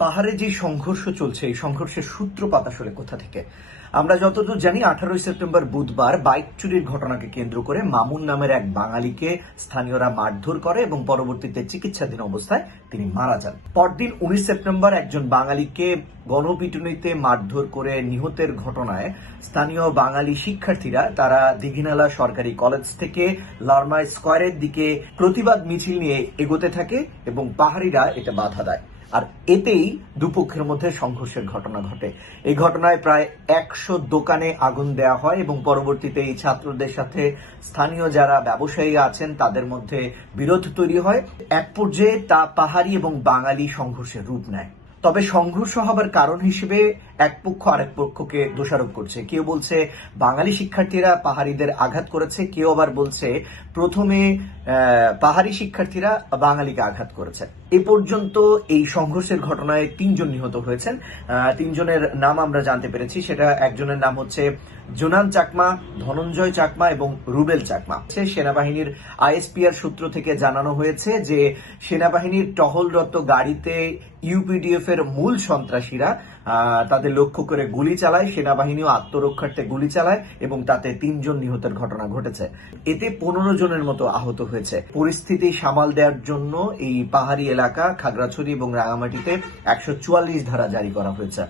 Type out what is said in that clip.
পাহাড়ে যে সংঘর্ষ চলছে, এই সংঘর্ষের সূত্রপাত আসলে কোথা থেকে? আমরা যতদূর জানি, আঠারোই সেপ্টেম্বর বুধবার বাইক চুরির ঘটনাকে কেন্দ্র করে মামুন নামের এক বাঙালিকে স্থানীয়রা মারধর করে এবং পরবর্তীতে চিকিৎসাধীন অবস্থায় তিনি মারা যান। পরদিন উনিশ সেপ্টেম্বর একজন বাঙালিকে গণপিটুনিতে মারধর করে নিহতের ঘটনায় স্থানীয় বাঙালি শিক্ষার্থীরা, তারা দিঘিনালা সরকারি কলেজ থেকে লার্মা স্কোয়ারের দিকে প্রতিবাদ মিছিল নিয়ে এগোতে থাকে এবং পাহাড়িরা এটা বাধা দেয়। আর এতেই দুপক্ষের মধ্যে সংঘর্ষের ঘটনা ঘটে। এই ঘটনায় প্রায় একশো দোকানে আগুন দেয়া হয় এবং পরবর্তীতে এই ছাত্রদের সাথে স্থানীয় যারা ব্যবসায়ী আছেন, তাদের মধ্যে বিরোধ তৈরি হয়। এক পর্যায়ে তা পাহাড়ি এবং বাঙালি সংঘর্ষের রূপ নেয়। তবে সংঘর্ষ হবার কারণ হিসেবে এক পক্ষ আরেক পক্ষকে দোষারোপ করছে। কেউ বলছে, বাঙালি শিক্ষার্থীরা পাহাড়িদের আঘাত করেছে, কেউ আবার বলছে, প্রথমে পাহাড়ি শিক্ষার্থীরা বাঙালিকে আঘাত করেছে। এ পর্যন্ত এই সংঘর্ষের ঘটনায় তিনজন নিহত হয়েছেন। তিনজনের নাম আমরা জানতে পেরেছি। সেটা একজনের নাম হচ্ছে জোনান চাকমা, ধনঞ্জয় চাকমা এবং রুবেল চাকমা। সেনাবাহিনীর আইএসপিআর সূত্র থেকে জানানো হয়েছে যে সেনাবাহিনীর টহলরত গাড়িতে ইউপিডিএফ এর মূল সন্ত্রাসীরা তাদের লক্ষ্য করে গুলি চালায় সেনাবাহিনীও আত্মরক্ষার্থে গুলি চালায় এবং তাতে তিনজন নিহতের ঘটনা ঘটেছে। এতে পনেরো জনের মতো আহত হয়েছে। পরিস্থিতি সামাল দেওয়ার জন্য এই পাহাড়ি এলাকা, খাগড়াছড়ি এবং রাঙামাটিতে একশো চুয়াল্লিশ ধারা জারি করা হয়েছে।